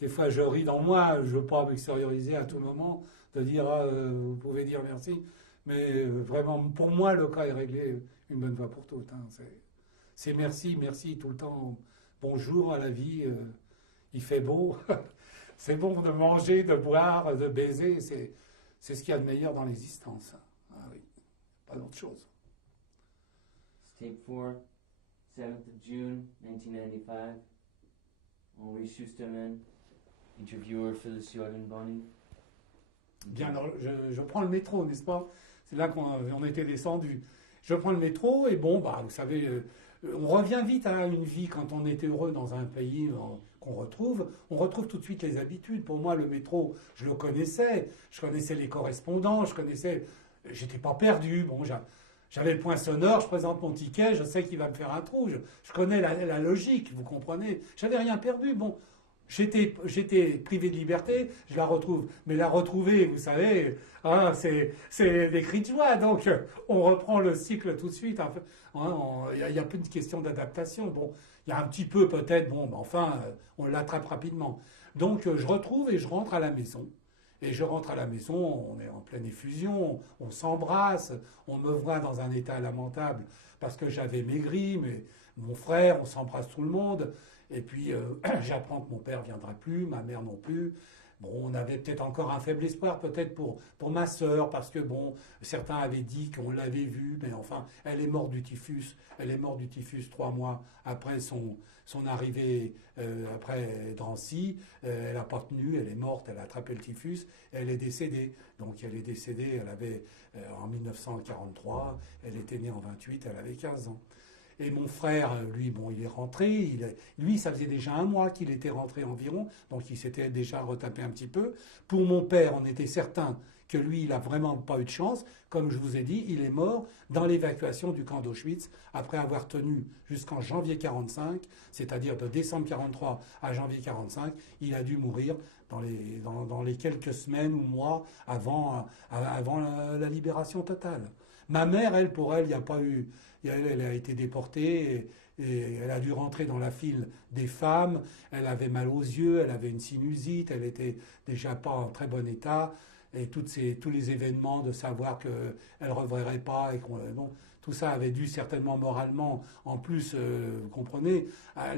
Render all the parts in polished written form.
des fois je ris dans moi, je veux pas m'extérioriser à tout moment, de dire ah, vous pouvez dire merci, mais vraiment pour moi le cas est réglé une bonne fois pour toutes. Hein. C'est merci, merci tout le temps. Bonjour à la vie, il fait beau. C'est bon de manger, de boire, de baiser. C'est ce qu'il y a de meilleur dans l'existence. Ah oui, pas d'autre chose. Tape 4, 7th of June, 1995. Henri Schusterman, interviewer Phyllis Jordan Bonny. Bien, alors je prends le métro, n'est-ce pas? C'est là qu'on était descendu. Je prends le métro et bon, bah, vous savez, on revient vite à une vie quand on est heureux dans un pays qu'on retrouve. On retrouve tout de suite les habitudes. Pour moi, le métro, je le connaissais. Je connaissais les correspondants, je connaissais. J'étais pas perdu. Bon, j'avais le point sonore, je présente mon ticket, je sais qu'il va me faire un trou. Je connais la logique, vous comprenez. J'avais rien perdu. Bon, j'étais privé de liberté, je la retrouve. Mais la retrouver, vous savez, hein, c'est des cris de joie. Donc, on reprend le cycle tout de suite. Hein, il y a plus de question d'adaptation. Bon, il y a un petit peu peut-être, bon, mais enfin, on l'attrape rapidement. Donc, je retrouve et je rentre à la maison. Et je rentre à la maison, on est en pleine effusion, on s'embrasse, on me voit dans un état lamentable parce que j'avais maigri, mais mon frère, on s'embrasse tout le monde. Et puis j'apprends que mon père viendra plus, ma mère non plus. Bon, on avait peut-être encore un faible espoir, peut-être pour ma sœur, parce que bon, certains avaient dit qu'on l'avait vue, mais enfin, elle est morte du typhus. Elle est morte du typhus 3 mois après son arrivée après Drancy. Elle n'a pas tenu, elle est morte, elle a attrapé le typhus, elle est décédée. Donc elle est décédée, elle avait en 1943, elle était née en 28, elle avait 15 ans. Et mon frère, lui, bon, il est rentré. Lui, ça faisait déjà un mois qu'il était rentré environ, donc il s'était déjà retapé un petit peu. Pour mon père, on était certain que lui, il a vraiment pas eu de chance. Comme je vous ai dit, il est mort dans l'évacuation du camp d'Auschwitz après avoir tenu jusqu'en janvier 45, c'est-à-dire de décembre 43 à janvier 45. Il a dû mourir dans les quelques semaines ou mois avant la libération totale. Ma mère, elle, pour elle, il n'y a pas eu. Elle a été déportée et elle a dû rentrer dans la file des femmes. Elle avait mal aux yeux, elle avait une sinusite, elle était déjà pas en très bon état. Et tous les événements de savoir qu'elle ne reverrait pas et bon, tout ça avait dû certainement moralement, en plus, vous comprenez,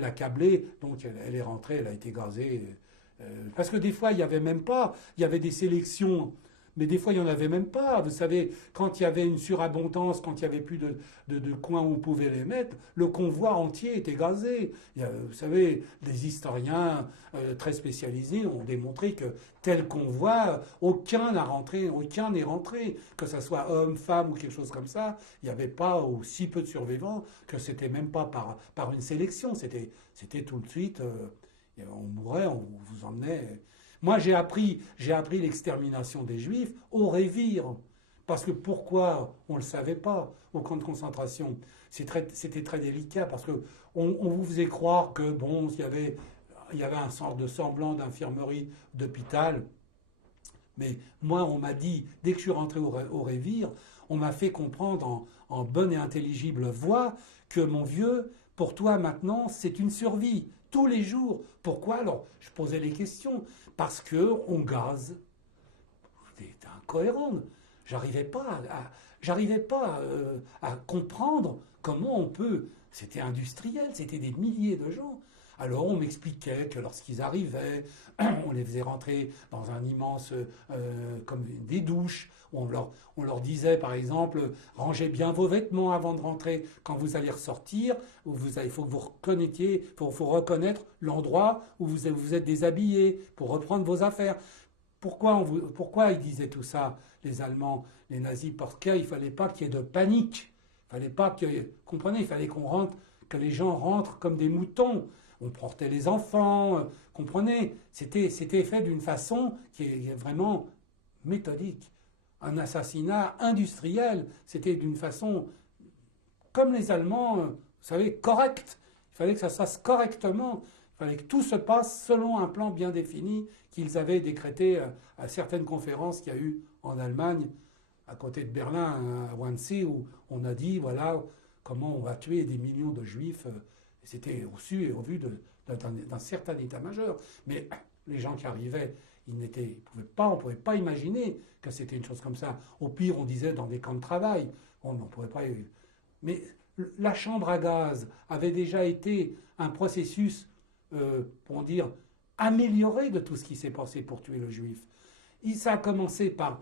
l'accabler. Donc elle est rentrée, elle a été gazée. Parce que des fois, il y avait même pas, il y avait des sélections. Mais des fois, il n'y en avait même pas. Vous savez, quand il y avait une surabondance, quand il n'y avait plus de coins où on pouvait les mettre, le convoi entier était gazé. Vous savez, les historiens très spécialisés ont démontré que tel convoi, aucun n'est rentré. Que ce soit homme, femme ou quelque chose comme ça, il n'y avait pas aussi peu de survivants que c'était même pas par une sélection. C'était tout de suite, on mourait, on vous emmenait. Moi, j'ai appris l'extermination des Juifs au Révire. Parce que pourquoi on ne le savait pas au camp de concentration. C'était très délicat parce que on vous faisait croire que bon, il y avait un sort de semblant d'infirmerie d'hôpital. Mais moi, on m'a dit, dès que je suis rentré au Révire, on m'a fait comprendre en bonne et intelligible voix que mon vieux, pour toi maintenant, c'est une survie. Tous les jours. Pourquoi? Alors, je posais les questions. Parce que on gaze. C'était incohérent. J'arrivais pas à comprendre comment on peut. C'était industriel, c'était des milliers de gens. Alors on m'expliquait que lorsqu'ils arrivaient, on les faisait rentrer dans un immense, comme des douches. On leur disait par exemple, rangez bien vos vêtements avant de rentrer. Quand vous allez ressortir, il faut que vous reconnaissiez, faut reconnaître l'endroit où vous êtes déshabillé pour reprendre vos affaires. Pourquoi ils disaient tout ça, les Allemands, les nazis? Parce qu'il ne fallait pas qu'il y ait de panique. Il fallait pas que, comprenez, il fallait que les gens rentrent comme des moutons. On portait les enfants, comprenez. C'était fait d'une façon qui est vraiment méthodique. Un assassinat industriel. C'était d'une façon, comme les Allemands, vous savez, correcte. Il fallait que ça se fasse correctement. Il fallait que tout se passe selon un plan bien défini qu'ils avaient décrété à certaines conférences qu'il y a eu en Allemagne, à côté de Berlin, à Wannsee, où on a dit, voilà, comment on va tuer des millions de juifs. C'était au su et au vu de d'un certain état-major. Mais les gens qui arrivaient, on ne pouvait pas imaginer que c'était une chose comme ça. Au pire, on disait dans des camps de travail. On ne pouvait pas. Mais la chambre à gaz avait déjà été un processus, pour dire, amélioré de tout ce qui s'est passé pour tuer le juif. Ça a commencé par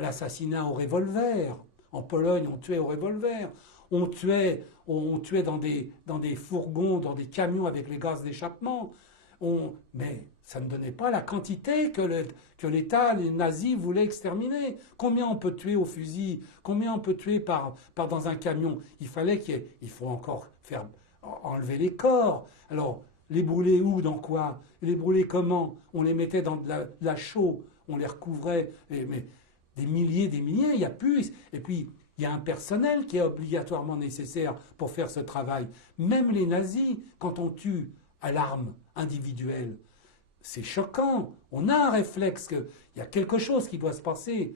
l'assassinat au revolver. En Pologne, on tuait au revolver. On tuait dans des fourgons, dans des camions avec les gaz d'échappement. Mais ça ne donnait pas la quantité que l'État, les nazis voulaient exterminer. Combien on peut tuer au fusil? Combien on peut tuer dans un camion? Il faut encore faire enlever les corps. Alors, les brûler où? Dans quoi? Les brûler comment? On les mettait dans de la chaux, on les recouvrait. Mais des milliers, il n'y a plus. Et puis, il y a un personnel qui est obligatoirement nécessaire pour faire ce travail. Même les nazis, quand on tue à l'arme individuelle, c'est choquant. On a un réflexe qu'il y a quelque chose qui doit se passer.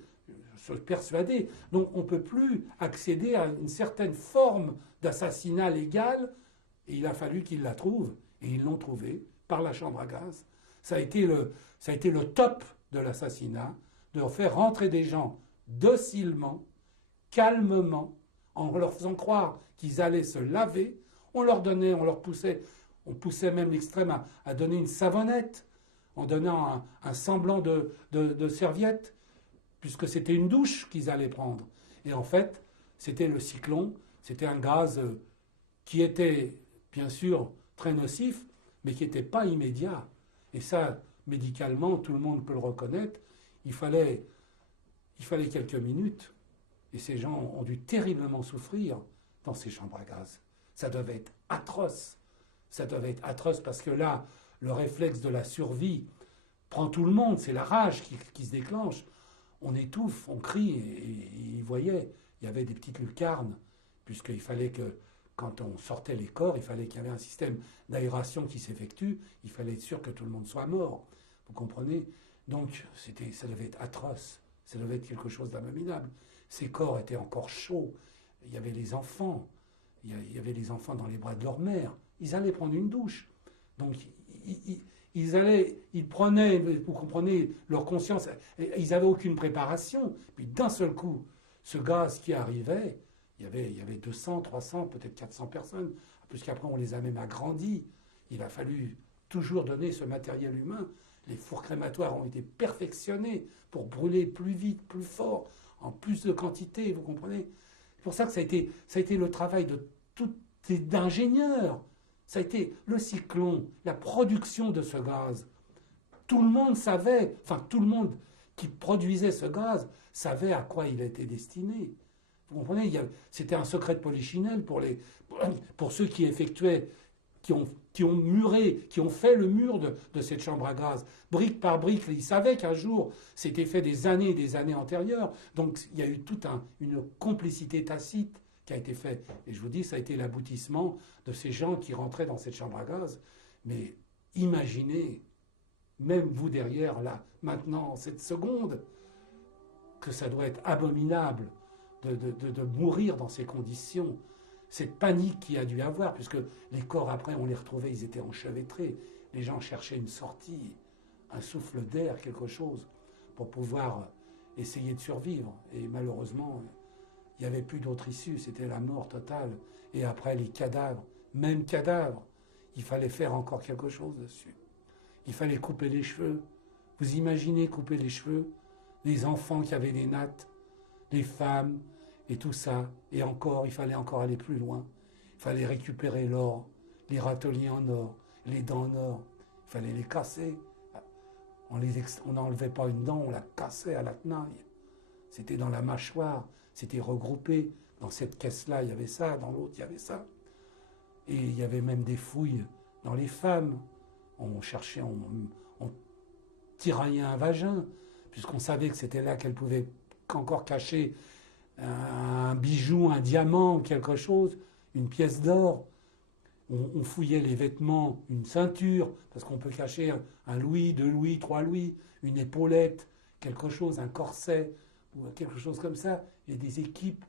Je suis persuadé. Donc on ne peut plus accéder à une certaine forme d'assassinat légal. Et il a fallu qu'ils la trouvent. Et ils l'ont trouvé par la chambre à gaz. Ça a été le top de l'assassinat, de faire rentrer des gens docilement, calmement, en leur faisant croire qu'ils allaient se laver. On poussait même l'extrême à donner une savonnette, en donnant un semblant de serviette, puisque c'était une douche qu'ils allaient prendre. Et en fait, c'était le cyclone, c'était un gaz qui était, bien sûr, très nocif, mais qui n'était pas immédiat. Et ça, médicalement, tout le monde peut le reconnaître, il fallait quelques minutes. Et ces gens ont dû terriblement souffrir dans ces chambres à gaz. Ça devait être atroce. Ça devait être atroce parce que là, le réflexe de la survie prend tout le monde. C'est la rage qui se déclenche. On étouffe, on crie. Et ils voyaient, il y avait des petites lucarnes, puisqu'il fallait que, quand on sortait les corps, il fallait qu'il y avait un système d'aération qui s'effectue. Il fallait être sûr que tout le monde soit mort. Vous comprenez? Donc, ça devait être atroce. Ça devait être quelque chose d'abominable. Ces corps étaient encore chauds. Il y avait les enfants. Il y avait les enfants dans les bras de leur mère. Ils allaient prendre une douche. Donc, ils prenaient, vous comprenez, leur conscience. Ils n'avaient aucune préparation. Puis d'un seul coup, ce gaz qui arrivait, il y avait 200, 300, peut-être 400 personnes. Puisqu'après, on les a même agrandis. Il a fallu toujours donner ce matériel humain. Les fours crématoires ont été perfectionnés pour brûler plus vite, plus fort, en plus de quantité, vous comprenez? C'est pour ça que ça a été le travail d'ingénieurs. Ça a été le cyclone, la production de ce gaz. Tout le monde savait, enfin tout le monde qui produisait ce gaz savait à quoi il était destiné. Vous comprenez? C'était un secret de polichinelle pour ceux qui effectuaient, qui ont muré, qui ont fait le mur de cette chambre à gaz. Brique par brique, ils savaient qu'un jour, c'était fait des années antérieures. Donc il y a eu toute une complicité tacite qui a été faite. Et je vous dis, ça a été l'aboutissement de ces gens qui rentraient dans cette chambre à gaz. Mais imaginez, même vous derrière, là, maintenant, en cette seconde, que ça doit être abominable de mourir dans ces conditions. Cette panique qu'il y a dû avoir, puisque les corps, après, on les retrouvait, ils étaient enchevêtrés. Les gens cherchaient une sortie, un souffle d'air, quelque chose, pour pouvoir essayer de survivre. Et malheureusement, il n'y avait plus d'autre issue, c'était la mort totale. Et après, les cadavres, même cadavres, il fallait faire encore quelque chose dessus. Il fallait couper les cheveux. Vous imaginez couper les cheveux? Les enfants qui avaient des nattes, les femmes, et tout ça. Et encore, il fallait encore aller plus loin. Il fallait récupérer l'or, les râteliers en or, les dents en or. Il fallait les casser. On n'enlevait pas une dent, on la cassait à la tenaille. C'était dans la mâchoire, c'était regroupé. Dans cette caisse-là, il y avait ça, dans l'autre, il y avait ça. Et il y avait même des fouilles dans les femmes. On cherchait, on tiraillait un vagin, puisqu'on savait que c'était là qu'elle pouvait encore cacher un bijou, un diamant ou quelque chose, une pièce d'or. On fouillait les vêtements, une ceinture, parce qu'on peut cacher un louis, 2 louis, 3 louis, une épaulette, quelque chose, un corset, ou quelque chose comme ça, et des équipes.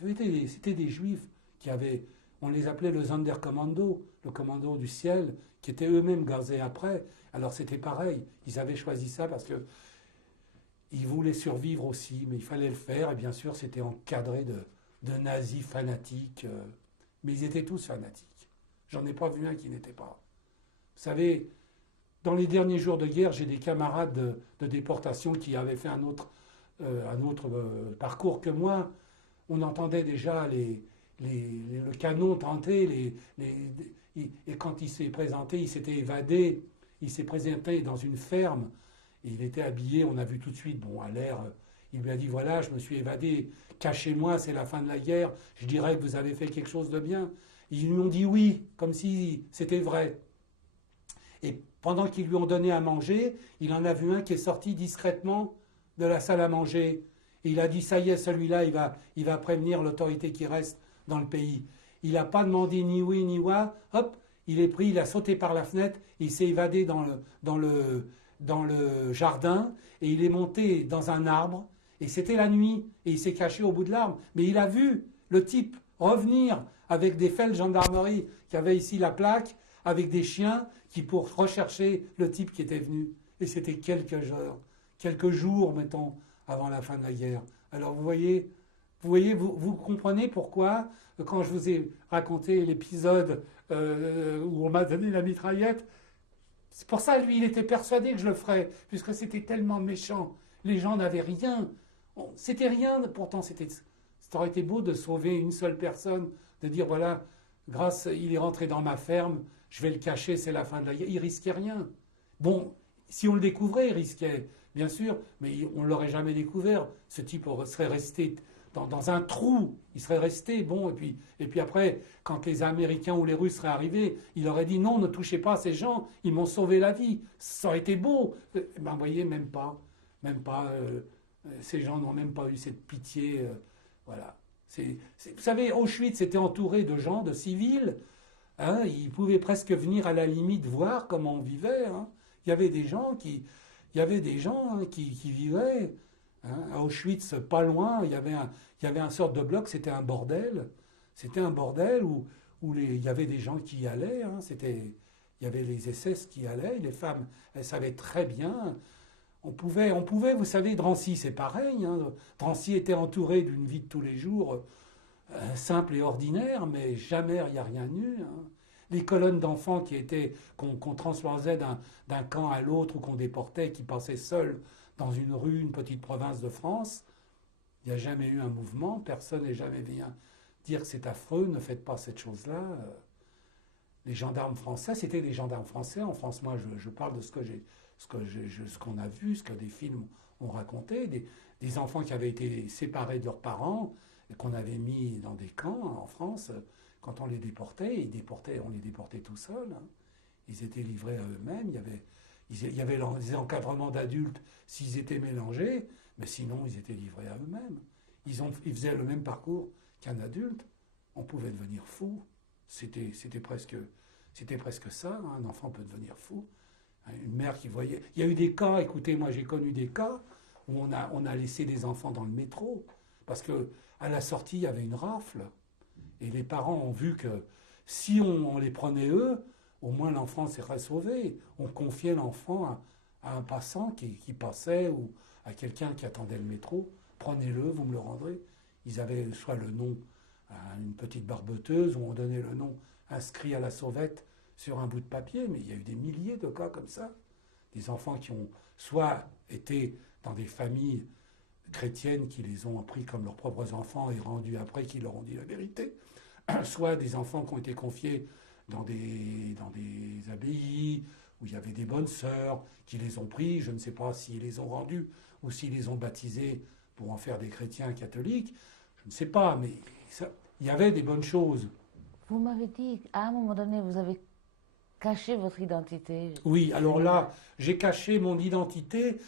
C'était des juifs qui avaient On les appelait le Sonderkommando, le commando du ciel, qui étaient eux-mêmes gazés après. Alors c'était pareil, ils avaient choisi ça parce que ils voulaient survivre aussi, mais il fallait le faire, et bien sûr c'était encadré de nazis fanatiques, mais ils étaient tous fanatiques. J'en ai pas vu un qui n'était pas. Vous savez, dans les derniers jours de guerre, j'ai des camarades de déportation qui avaient fait un autre parcours que moi. On entendait déjà le canon tenter, et quand il s'est présenté, il s'était évadé, il s'est présenté dans une ferme, et il était habillé, on a vu tout de suite, bon, à l'air, il lui a dit, voilà, je me suis évadé, cachez-moi, c'est la fin de la guerre, je dirais que vous avez fait quelque chose de bien. Ils lui ont dit oui, comme si c'était vrai. Et pendant qu'ils lui ont donné à manger, il en a vu un qui est sorti discrètement de la salle à manger. Et il a dit, ça y est, celui-là, il va prévenir l'autorité qui reste dans le pays. Il n'a pas demandé ni oui ni ouah, hop, il est pris, il a sauté par la fenêtre, il s'est évadé dans le jardin, et il est monté dans un arbre, et c'était la nuit, et il s'est caché au bout de l'arbre. Mais il a vu le type revenir avec des faits de gendarmerie qui avaient ici la plaque, avec des chiens qui pour rechercher le type qui était venu. Et c'était quelques jours, mettons, avant la fin de la guerre. Alors vous comprenez pourquoi, quand je vous ai raconté l'épisode où on m'a donné la mitraillette, c'est pour ça, lui, il était persuadé que je le ferais, puisque c'était tellement méchant. Les gens n'avaient rien. C'était rien, pourtant, ça aurait été beau de sauver une seule personne, de dire, voilà, il est rentré dans ma ferme, je vais le cacher, c'est la fin de la guerre. Il risquait rien. Bon, si on le découvrait, il risquait, bien sûr, mais on ne l'aurait jamais découvert. Ce type serait resté dans un trou, il serait resté, bon, et puis après, quand les Américains ou les Russes seraient arrivés, il aurait dit non, ne touchez pas à ces gens, ils m'ont sauvé la vie. Ça aurait été beau. Ben, vous voyez, même pas. Ces gens n'ont même pas eu cette pitié. Voilà. Vous savez, Auschwitz était entouré de gens, de civils. Hein, ils pouvaient presque venir à la limite voir comment on vivait. Hein. Il y avait des gens qui vivaient. Hein. À Auschwitz, pas loin, il y avait un sorte de bloc, c'était un bordel. C'était un bordel où il y avait des gens qui y allaient. Hein. Il y avait les SS qui y allaient. Les femmes, elles savaient très bien. On pouvait, vous savez, Drancy, c'est pareil. Hein. Drancy était entouré d'une vie de tous les jours simple et ordinaire, mais jamais il n'y a rien eu. Hein. Les colonnes d'enfants qu'on transposait d'un camp à l'autre ou qu'on déportait, qui passaient seuls dans une rue, une petite province de France, il n'y a jamais eu un mouvement, personne n'est jamais venu dire que c'est affreux, ne faites pas cette chose-là. Les gendarmes français, c'était des gendarmes français en France. Moi, je parle de ce qu'on a vu, ce que des films ont raconté, des enfants qui avaient été séparés de leurs parents et qu'on avait mis dans des camps en France. Quand on les déportait, on les déportait tout seuls. Hein. Ils étaient livrés à eux-mêmes. Il y avait des encadrements d'adultes s'ils étaient mélangés, mais sinon ils étaient livrés à eux-mêmes. Ils faisaient le même parcours qu'un adulte. On pouvait devenir fou. C'était presque ça. Hein. Un enfant peut devenir fou. Une mère qui voyait... Il y a eu des cas, écoutez, moi j'ai connu des cas où on a laissé des enfants dans le métro parce qu'à la sortie, il y avait une rafle. Et les parents ont vu que si on les prenait eux, au moins l'enfant serait sauvé. On confiait l'enfant à un passant qui passait ou à quelqu'un qui attendait le métro. Prenez-le, vous me le rendrez. Ils avaient soit le nom à une petite barboteuse, ou on donnait le nom inscrit à la sauvette sur un bout de papier, mais il y a eu des milliers de cas comme ça. Des enfants qui ont soit été dans des familles chrétiennes qui les ont pris comme leurs propres enfants et rendus après, qui leur ont dit la vérité, soit des enfants qui ont été confiés dans des abbayes, où il y avait des bonnes sœurs, qui les ont pris, je ne sais pas s'ils les ont rendus, ou s'ils les ont baptisés pour en faire des chrétiens catholiques, je ne sais pas, mais il y avait des bonnes choses. Vous m'avez dit, à un moment donné, vous avez caché votre identité. Oui, alors là, j'ai caché mon identité.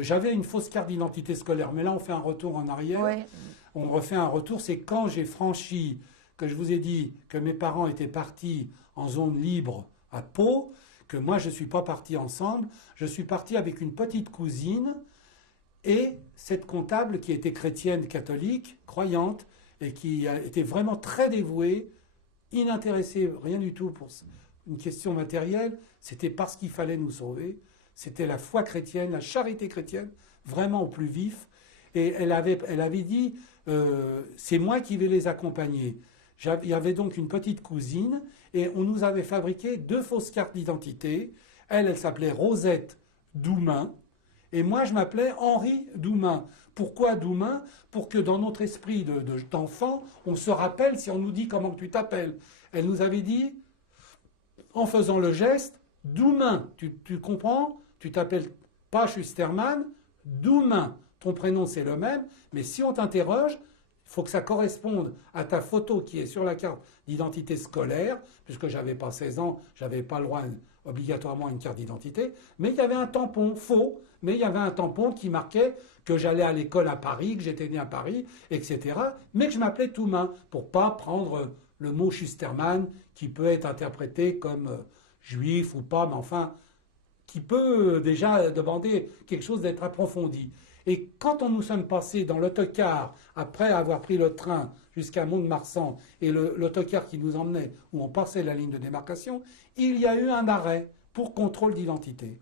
J'avais une fausse carte d'identité scolaire, mais là, on fait un retour en arrière. Ouais. On refait un retour. C'est quand j'ai franchi, que je vous ai dit que mes parents étaient partis en zone libre à Pau, que moi, je ne suis pas parti ensemble. Je suis parti avec une petite cousine et cette comptable qui était chrétienne catholique, croyante, et qui était vraiment très dévouée inintéressé, rien du tout pour une question matérielle, c'était parce qu'il fallait nous sauver. C'était la foi chrétienne, la charité chrétienne, vraiment au plus vif. Et elle avait dit, c'est moi qui vais les accompagner. Il y avait donc une petite cousine, et on nous avait fabriqué 2 fausses cartes d'identité. Elle s'appelait Rosette Doumain, et moi je m'appelais Henri Doumain. Pourquoi Doumain? Pour que dans notre esprit d'enfant, on se rappelle si on nous dit comment tu t'appelles. Elle nous avait dit, en faisant le geste, Doumain, tu comprends? Tu t'appelles pas Schusterman, Doumain. Ton prénom c'est le même, mais si on t'interroge, il faut que ça corresponde à ta photo qui est sur la carte d'identité scolaire, puisque j'avais pas 16 ans, j'avais pas le droit obligatoirement à une carte d'identité, mais il y avait un tampon faux, mais il y avait un tampon qui marquait que j'allais à l'école à Paris, que j'étais né à Paris, etc., mais que je m'appelais Doumain, pour pas prendre le mot Schusterman, qui peut être interprété comme juif ou pas, mais enfin, qui peut déjà demander quelque chose d'être approfondi. Et quand nous sommes passés dans l'autocar, après avoir pris le train jusqu'à Mont-de-Marsan, et l'autocar qui nous emmenait, où on passait la ligne de démarcation, il y a eu un arrêt pour contrôle d'identité.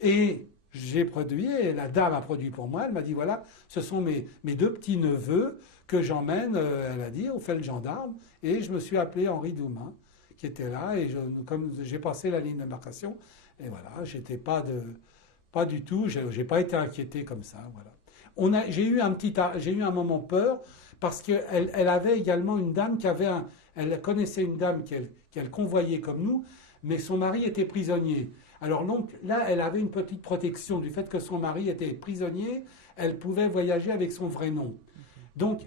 Et j'ai produit, et la dame a produit pour moi, elle m'a dit, voilà, ce sont mes 2 petits-neveux que j'emmène, elle a dit, au fait le gendarme, et je me suis appelé Henri Doumain, qui était là, et comme j'ai passé la ligne de démarcation, et voilà, j'étais pas du tout, j'ai pas été inquiété comme ça, voilà. J'ai eu un moment peur parce qu'elle avait également une dame elle connaissait une dame qu'elle convoyait comme nous, mais son mari était prisonnier. Alors donc là, elle avait une petite protection du fait que son mari était prisonnier, elle pouvait voyager avec son vrai nom. Donc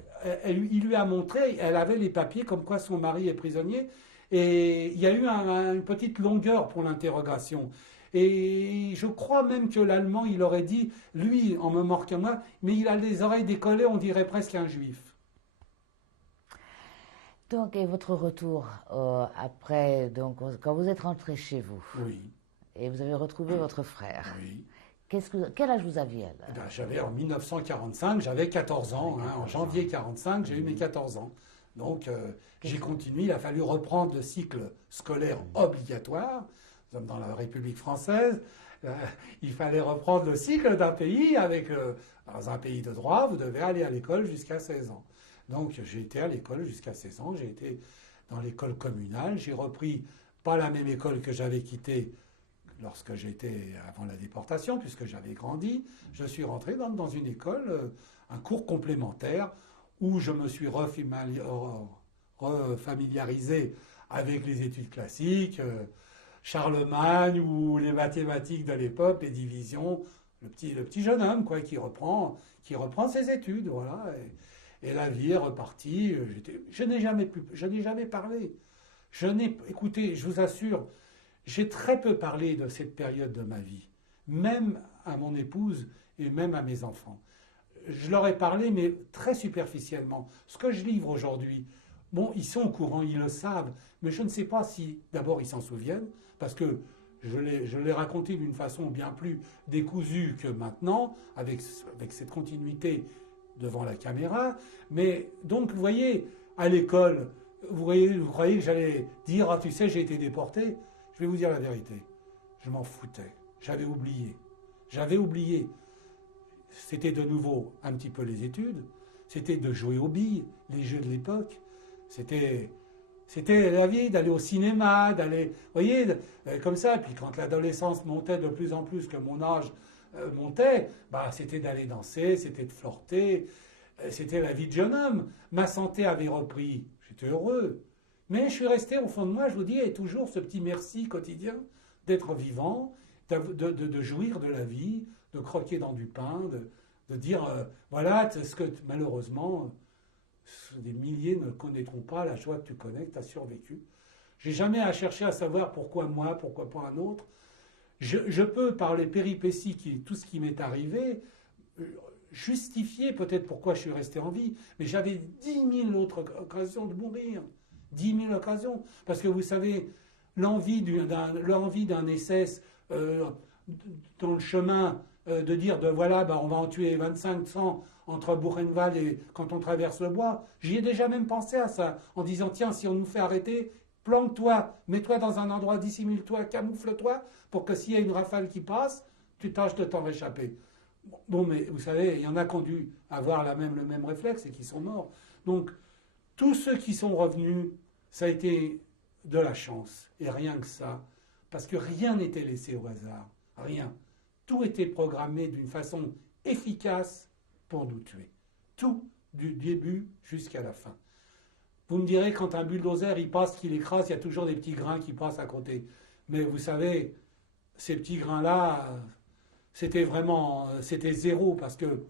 il lui a montré, elle avait les papiers comme quoi son mari est prisonnier, et il y a eu une petite longueur pour l'interrogation. Et je crois même que l'Allemand, il aurait dit, lui, en me moquant moi, mais il a les oreilles décollées, on dirait presque un juif. Donc, et votre retour après, donc, quand vous êtes rentré chez vous, Oui. Et vous avez retrouvé votre frère, Oui. quel âge vous aviez là? Eh ben, j'avais en 1945, j'avais 14 ans. En janvier 45, j'ai eu mes 14 ans. Donc, j'ai continué. Il a fallu reprendre le cycle scolaire obligatoire. Nous sommes dans la République française. Il fallait reprendre le cycle d'un pays dans un pays de droit, vous devez aller à l'école jusqu'à 16 ans. Donc, j'ai été à l'école jusqu'à 16 ans. J'ai été dans l'école communale. J'ai repris pas la même école que j'avais quittée lorsque j'étais avant la déportation, puisque j'avais grandi. Je suis rentré dans une école, un cours complémentaire, où je me suis refamiliarisé avec les études classiques, Charlemagne ou les mathématiques de l'époque, les divisions, le petit jeune homme quoi, qui reprend ses études, voilà. Et la vie est repartie. Je n'ai jamais parlé. Écoutez, je vous assure, j'ai très peu parlé de cette période de ma vie, même à mon épouse et même à mes enfants. Je leur ai parlé, mais très superficiellement. Ce que je livre aujourd'hui, bon, ils sont au courant, ils le savent, mais je ne sais pas si, d'abord, ils s'en souviennent, parce que je l'ai raconté d'une façon bien plus décousue que maintenant, avec cette continuité devant la caméra. Mais donc, vous voyez, à l'école, vous croyez que j'allais dire, ah, tu sais, j'ai été déporté? Je vais vous dire la vérité. Je m'en foutais. J'avais oublié. C'était de nouveau un petit peu les études. C'était de jouer aux billes, les jeux de l'époque. C'était la vie d'aller au cinéma, d'aller, vous voyez, comme ça. Puis quand l'adolescence montait de plus en plus, que mon âge montait, bah, c'était d'aller danser, c'était de flirter. C'était la vie de jeune homme. Ma santé avait repris. J'étais heureux. Mais je suis resté au fond de moi, je vous dis, et toujours ce petit merci quotidien d'être vivant, de jouir de la vie, de croquer dans du pain, de dire, voilà, ce que malheureusement, des milliers ne connaîtront pas la joie que tu connais, que tu as survécu. J'ai jamais à chercher à savoir pourquoi moi, pourquoi pas un autre. Je peux, par les péripéties, tout ce qui m'est arrivé, justifier peut-être pourquoi je suis resté en vie, mais j'avais 10 000 autres occasions de mourir. 10 000 occasions. Parce que vous savez, l'envie d'un SS dans le chemin, de dire, voilà, bah, on va en tuer 2500 entre Buchenwald et quand on traverse le bois, j'y ai déjà même pensé à ça, en disant, tiens, si on nous fait arrêter, planque-toi, mets-toi dans un endroit, dissimule-toi, camoufle-toi, pour que s'il y a une rafale qui passe, tu tâches de t'en réchapper. Bon, mais vous savez, il y en a qui ont dû avoir le même réflexe et qui sont morts. Donc, tous ceux qui sont revenus, ça a été de la chance, et rien que ça, parce que rien n'était laissé au hasard, rien. Tout était programmé d'une façon efficace pour nous tuer. Tout, du début jusqu'à la fin. Vous me direz, quand un bulldozer il passe, qu'il écrase, il y a toujours des petits grains qui passent à côté. Mais vous savez, ces petits grains-là, c'était zéro, parce que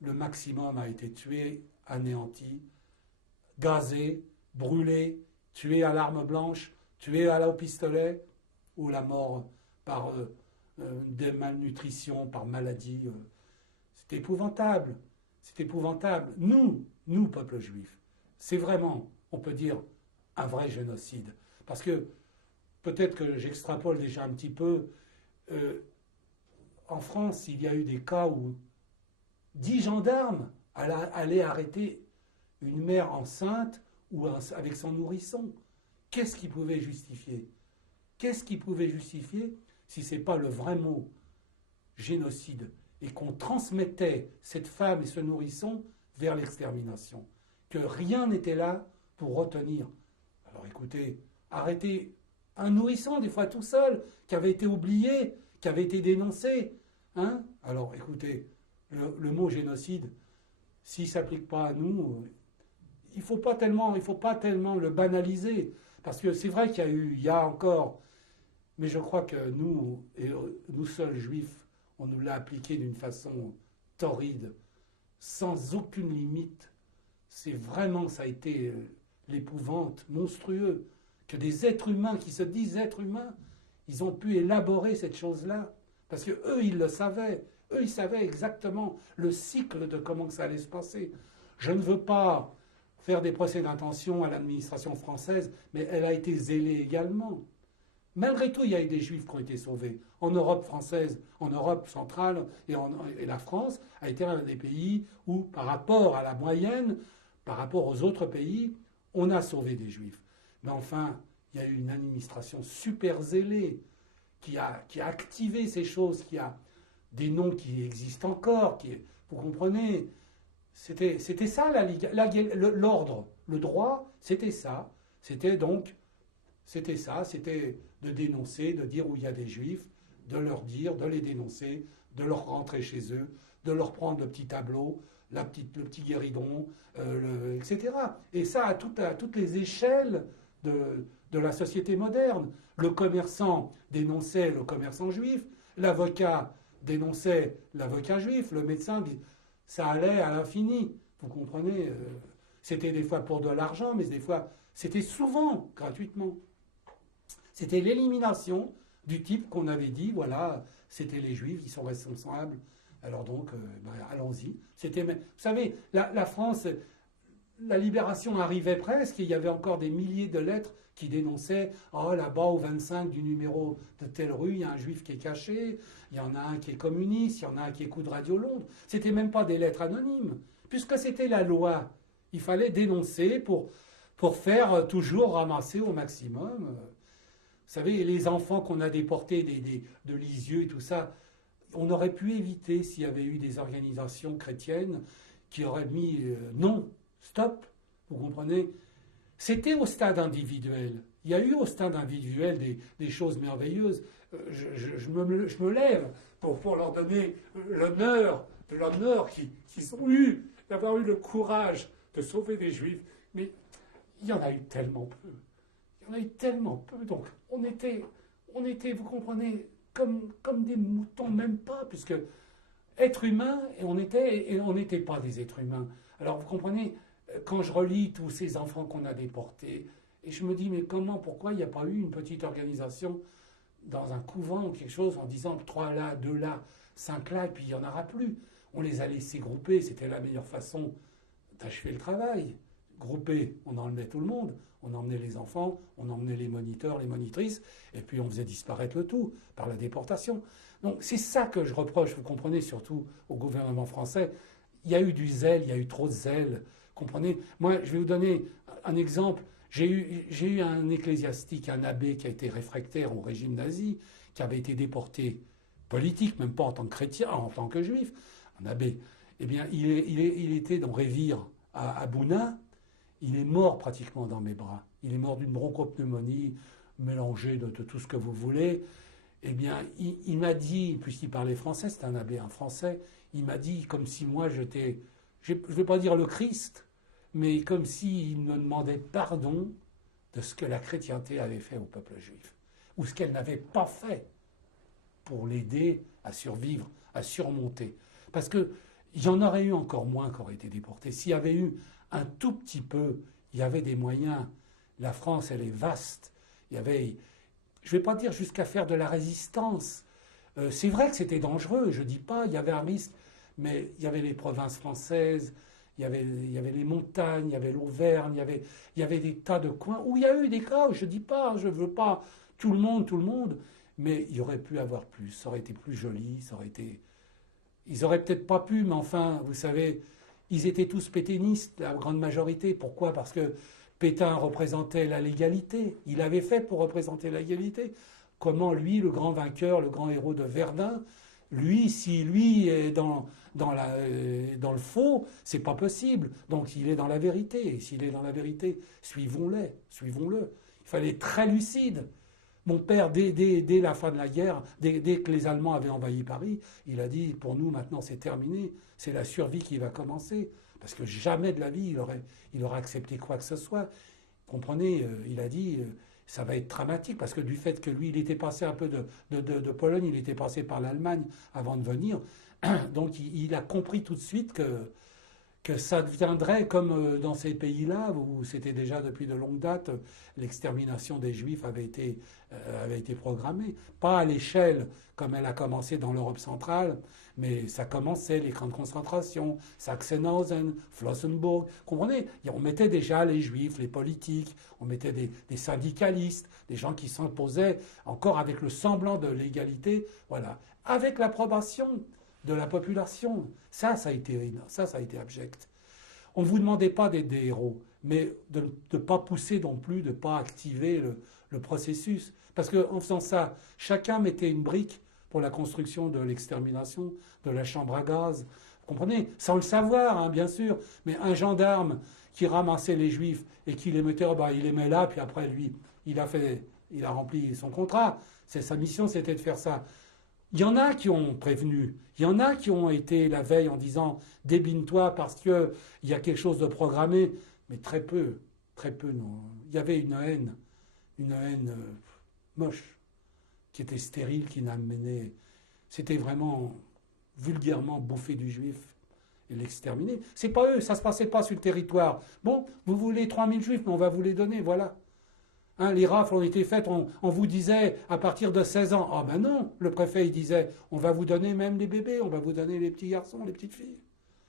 le maximum a été tué, anéanti, gazé, brûlé, tué à l'arme blanche, tué au pistolet, ou la mort par des malnutritions, par maladie. C'est épouvantable. C'est épouvantable. Nous, peuple juif, c'est vraiment, on peut dire, un vrai génocide. Parce que, peut-être que j'extrapole déjà un petit peu, en France, il y a eu des cas où 10 gendarmes allaient arrêter une mère enceinte ou avec son nourrisson. Qu'est-ce qui pouvait justifier? Qu'est-ce qui pouvait justifier si ce n'est pas le vrai mot génocide et qu'on transmettait cette femme et ce nourrisson vers l'extermination? Que rien n'était là pour retenir. Alors écoutez, arrêtez un nourrisson, des fois tout seul, qui avait été oublié, qui avait été dénoncé. Hein? Alors écoutez, le mot génocide, s'il ne s'applique pas à nous, il ne faut pas tellement le banaliser. Parce que c'est vrai il y a encore, mais je crois que nous seuls juifs, on nous l'a appliqué d'une façon torride, sans aucune limite. C'est vraiment, ça a été l'épouvante monstrueux, que des êtres humains qui se disent êtres humains, ils ont pu élaborer cette chose-là. Parce que eux, ils le savaient. Eux, ils savaient exactement le cycle de comment ça allait se passer. Je ne veux pas faire des procès d'intention à l'administration française, mais elle a été zélée également. Malgré tout, il y a eu des juifs qui ont été sauvés. En Europe française, en Europe centrale, et la France a été un des pays où, par rapport à la moyenne, par rapport aux autres pays, on a sauvé des juifs. Mais enfin, il y a eu une administration super zélée qui a activé ces choses, qui a des noms qui existent encore, vous comprenez, c'était ça l'ordre, le droit, c'était ça. C'était de dénoncer, de dire où il y a des juifs, de leur dire, de les dénoncer, de leur rentrer chez eux, de leur prendre le petit tableau, le petit guéridon, etc. Et ça à toutes les échelles de la société moderne. Le commerçant dénonçait le commerçant juif, l'avocat dénonçait l'avocat juif, le médecin dit ça allait à l'infini. Vous comprenez, c'était des fois pour de l'argent, mais des fois, c'était souvent gratuitement. C'était l'élimination du type qu'on avait dit, voilà, c'était les juifs, ils sont responsables. Alors donc, allons-y. Vous savez, la France, la libération arrivait presque, et il y avait encore des milliers de lettres qui dénonçaient « Oh, là-bas, au 25 du numéro de telle rue, il y a un juif qui est caché, il y en a un qui est communiste, il y en a un qui écoute Radio Londres. » C'était même pas des lettres anonymes, puisque c'était la loi. Il fallait dénoncer pour faire toujours ramasser au maximum. Vous savez, les enfants qu'on a déportés de Lisieux et tout ça, on aurait pu éviter s'il y avait eu des organisations chrétiennes qui auraient mis non, stop, vous comprenez? C'était au stade individuel. Il y a eu au stade individuel des choses merveilleuses. Je me lève pour leur donner l'honneur qu'ils ont eu, d'avoir eu le courage de sauver des Juifs. Mais il y en a eu tellement peu. Il y en a eu tellement peu. Donc on était, vous comprenez, comme des moutons, même pas, puisque être humain, et on n'était pas des êtres humains. Alors vous comprenez, quand je relis tous ces enfants qu'on a déportés, et je me dis, mais pourquoi il n'y a pas eu une petite organisation dans un couvent ou quelque chose en disant 3 là, 2 là, 5 là, et puis il n'y en aura plus. On les a laissés grouper, c'était la meilleure façon d'achever le travail. Grouper, on emmenait tout le monde, on emmenait les enfants, on emmenait les moniteurs, les monitrices, et puis on faisait disparaître le tout par la déportation. Donc c'est ça que je reproche, vous comprenez, surtout au gouvernement français. Il y a eu du zèle, il y a eu trop de zèle, comprenez. Moi, je vais vous donner un exemple. J'ai eu un ecclésiastique, un abbé qui a été réfractaire au régime nazi, qui avait été déporté politique, même pas en tant que chrétien, en tant que juif, un abbé. Eh bien, il était dans Révire à Bounin. Il est mort pratiquement dans mes bras. Il est mort d'une bronchopneumonie mélangée de tout ce que vous voulez. Eh bien, il m'a dit, puisqu'il parlait français, c'est un abbé, un français, il m'a dit comme si moi j'étais, je ne vais pas dire le Christ, mais comme s'il me demandait pardon de ce que la chrétienté avait fait au peuple juif, ou ce qu'elle n'avait pas fait pour l'aider à survivre, à surmonter. Parce qu'il y en aurait eu encore moins qui auraient été déportés. S'il y avait eu un tout petit peu, il y avait des moyens. La France, elle est vaste. Il y avait, je ne vais pas dire jusqu'à faire de la résistance. C'est vrai que c'était dangereux, je ne dis pas, il y avait un risque, mais il y avait les provinces françaises, il y avait les montagnes, il y avait l'Auvergne, il y avait des tas de coins où il y a eu des cas, je ne dis pas, je ne veux pas tout le monde, mais il y aurait pu avoir plus, ça aurait été plus joli, ça aurait été... Ils auraient peut-être pas pu, mais enfin, vous savez, ils étaient tous pétainistes, la grande majorité. Pourquoi? Parce que Pétain représentait la légalité. Il avait fait pour représenter la légalité. Comment lui, le grand vainqueur, le grand héros de Verdun, lui, si lui est dans le faux, c'est pas possible. Donc il est dans la vérité. Et s'il est dans la vérité, suivons-le. Il fallait être très lucide. Mon père, dès la fin de la guerre, dès que les Allemands avaient envahi Paris, il a dit, pour nous maintenant c'est terminé, c'est la survie qui va commencer. Parce que jamais de la vie il aurait accepté quoi que ce soit. Comprenez, il a dit, ça va être dramatique, parce que du fait que lui, il était passé un peu de Pologne, il était passé par l'Allemagne avant de venir, donc il a compris tout de suite que ça deviendrait comme dans ces pays-là, où c'était déjà depuis de longues dates, l'extermination des Juifs avait été programmée. Pas à l'échelle comme elle a commencé dans l'Europe centrale, mais ça commençait, les camps de concentration, Sachsenhausen, Flossenburg. Comprenez? On mettait déjà les Juifs, les politiques, on mettait des syndicalistes, des gens qui s'imposaient encore avec le semblant de l'égalité, voilà, avec l'approbation de la population. Ça a été abject. On ne vous demandait pas d'être des héros, mais de ne pas pousser non plus, de ne pas activer le processus. Parce qu'en faisant ça, chacun mettait une brique pour la construction de l'extermination, de la chambre à gaz. Vous comprenez? Sans le savoir, hein, bien sûr. Mais un gendarme qui ramassait les Juifs et qui les mettait, il les met là, puis après, lui, il a rempli son contrat. Sa mission, c'était de faire ça. Il y en a qui ont prévenu, il y en a qui ont été la veille en disant « débine-toi parce qu'il y a quelque chose de programmé », mais très peu, non. Il y avait une haine moche, qui était stérile, qui n'a mené... C'était vraiment vulgairement bouffer du juif et l'exterminer. C'est pas eux, ça se passait pas sur le territoire. Bon, vous voulez 3000 juifs, mais on va vous les donner, voilà. Hein, les rafles ont été faites, on vous disait à partir de 16 ans. Ah ben non, le préfet il disait, on va vous donner même les bébés, on va vous donner les petits garçons, les petites filles.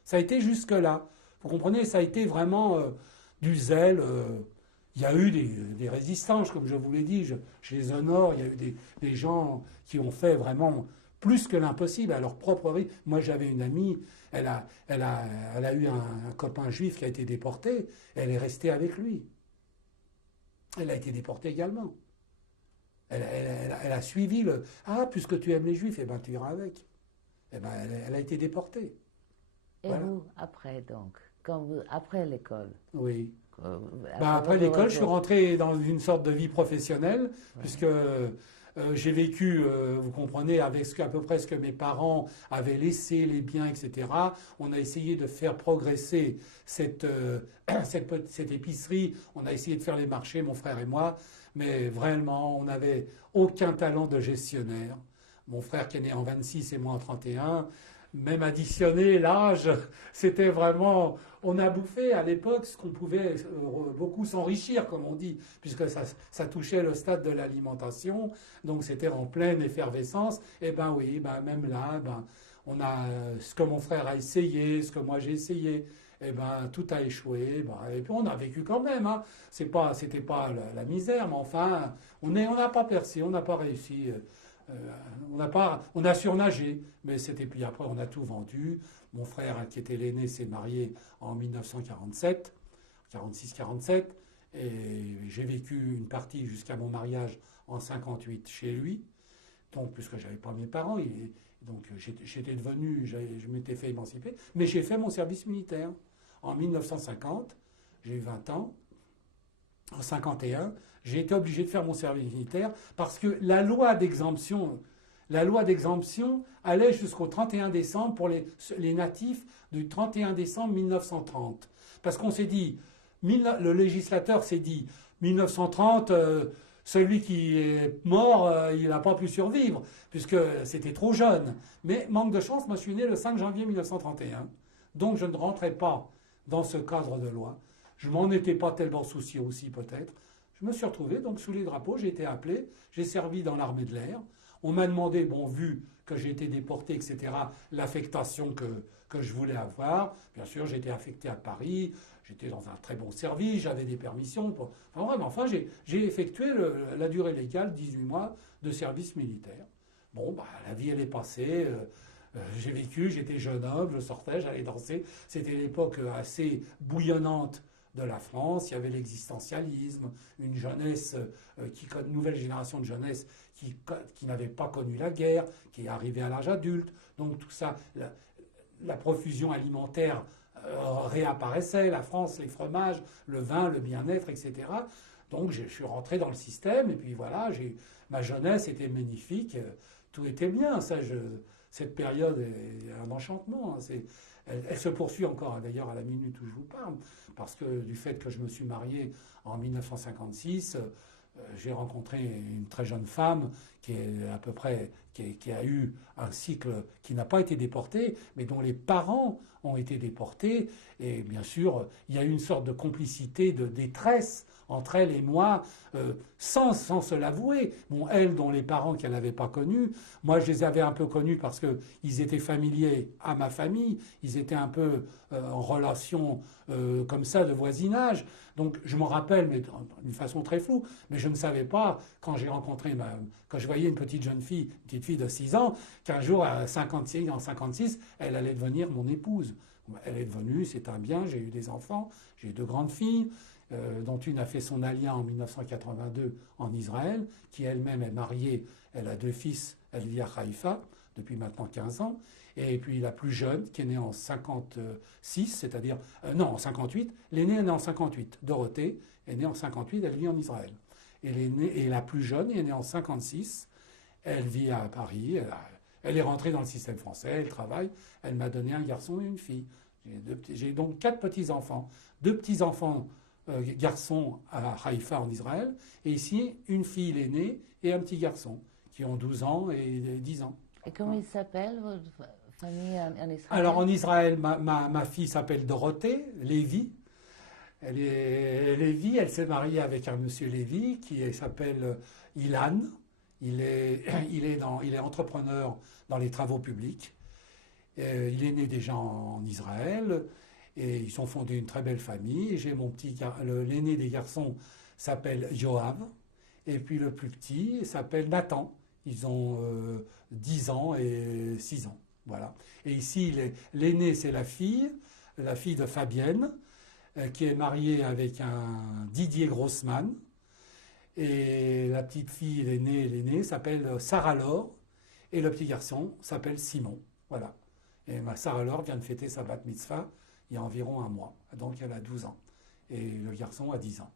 Ça a été jusque-là. Vous comprenez, ça a été vraiment du zèle. Il y a eu des résistances, comme je vous l'ai dit, je les honore. Il y a eu des gens qui ont fait vraiment plus que l'impossible à leur propre rythme. Moi j'avais une amie, elle a eu un copain juif qui a été déporté, elle est restée avec lui. Elle a été déportée également. Elle a suivi le... Ah, puisque tu aimes les Juifs, eh ben tu iras avec. Eh ben elle a été déportée. Et voilà. vous, après donc, après l'école? Oui. Après l'école, je suis rentré dans une sorte de vie professionnelle, puisque j'ai vécu, vous comprenez, avec à peu près ce que mes parents avaient laissé, les biens, etc. On a essayé de faire progresser cette épicerie, on a essayé de faire les marchés, mon frère et moi, mais vraiment, on n'avait aucun talent de gestionnaire. Mon frère qui est né en 26 et moi en 31, même additionné l'âge, c'était vraiment... On a bouffé à l'époque ce qu'on pouvait beaucoup s'enrichir, comme on dit, puisque ça touchait le stade de l'alimentation, donc c'était en pleine effervescence. Et ben oui, même là, on a ce que mon frère a essayé, ce que moi j'ai essayé, et ben tout a échoué. Et puis on a vécu quand même. Hein. C'était pas la misère, mais enfin, on n'a pas percé, on n'a pas réussi. On a surnagé, mais c'était puis après on a tout vendu. Mon frère, qui était l'aîné, s'est marié en 1947, 46-47, Et j'ai vécu une partie jusqu'à mon mariage en 58 chez lui. Donc, puisque j'avais pas mes parents, donc j'étais devenu, je m'étais fait émanciper. Mais j'ai fait mon service militaire. En 1950, j'ai eu 20 ans. En 51, j'ai été obligé de faire mon service militaire parce que la loi d'exemption allait jusqu'au 31 décembre pour les natifs du 31 décembre 1930. Parce qu'on s'est dit, le législateur s'est dit, 1930, celui qui est mort, il n'a pas pu survivre, puisque c'était trop jeune. Mais manque de chance, moi je suis né le 5 janvier 1931, donc je ne rentrais pas dans ce cadre de loi. Je m'en étais pas tellement soucié aussi peut-être. Je me suis retrouvé donc sous les drapeaux, j'ai été appelé, j'ai servi dans l'armée de l'air. On m'a demandé, bon, vu que j'ai été déporté, etc., l'affectation que je voulais avoir. Bien sûr, j'ai été affecté à Paris, j'étais dans un très bon service, j'avais des permissions. Enfin, j'ai effectué la durée légale, 18 mois de service militaire. Bon, bah, la vie, elle est passée. J'ai vécu, j'étais jeune homme, je sortais, j'allais danser. C'était l'époque assez bouillonnante de la France. Il y avait l'existentialisme, une jeunesse, une nouvelle génération de jeunesse qui n'avait pas connu la guerre, qui est arrivée à l'âge adulte. Donc tout ça, la profusion alimentaire réapparaissait, la France, les fromages, le vin, le bien-être, etc. Donc je suis rentré dans le système et puis voilà, ma jeunesse était magnifique, tout était bien. Cette période est un enchantement. Elle se poursuit encore d'ailleurs à la minute où je vous parle, parce que du fait que je me suis marié en 1956, j'ai rencontré une très jeune femme qui est à peu près qui a eu un cycle qui n'a pas été déporté, mais dont les parents ont été déportés. Et bien sûr, il y a eu une sorte de complicité, de détresse entre elle et moi, sans se l'avouer. Bon, elle, dont les parents qu'elle n'avait pas connus, moi je les avais un peu connus parce qu'ils étaient familiers à ma famille, ils étaient un peu en relation comme ça de voisinage. Donc je m'en rappelle, mais d'une façon très floue, mais je ne savais pas, quand j'ai rencontré quand je voyais une petite fille de 6 ans, qu'un jour, en 56, elle allait devenir mon épouse. Elle est devenue, c'est un bien, j'ai eu des enfants, j'ai eu 2 grandes filles, dont une a fait son aliyah en 1982 en Israël, qui elle-même est mariée, elle a 2 fils, elle vit à Haïfa depuis maintenant 15 ans, et puis la plus jeune, qui est née en 56, c'est-à-dire, non, en 58, l'aînée est née en 58, Dorothée est née en 58, elle vit en Israël. Et la plus jeune est née en 56, elle vit à Paris, elle est rentrée dans le système français, elle travaille, elle m'a donné un garçon et une fille. J'ai donc 4 petits-enfants, 2 petits-enfants garçons à Haïfa en Israël, et ici une fille l'aînée et un petit garçon qui ont 12 ans et 10 ans. Et comment il s'appelle, votre famille en Israël? Alors en Israël, ma fille s'appelle Dorothée Lévy. Lévy, elle s'est mariée avec un monsieur Lévy qui s'appelle Ilan. Il est entrepreneur dans les travaux publics. Il est né déjà en Israël. Et ils ont fondé une très belle famille. J'ai l'aîné des garçons s'appelle Yoav, et puis le plus petit s'appelle Nathan. Ils ont 10 ans et 6 ans. Voilà. Et ici, l'aîné, c'est la fille de Fabienne, qui est mariée avec un Didier Grossman. Et la petite fille, l'aînée, s'appelle Sarah Laure, et le petit garçon s'appelle Simon. Voilà. Et ma Sarah Laure vient de fêter sa bat mitzvah il y a environ un mois. Donc elle a 12 ans. Et le garçon a 10 ans.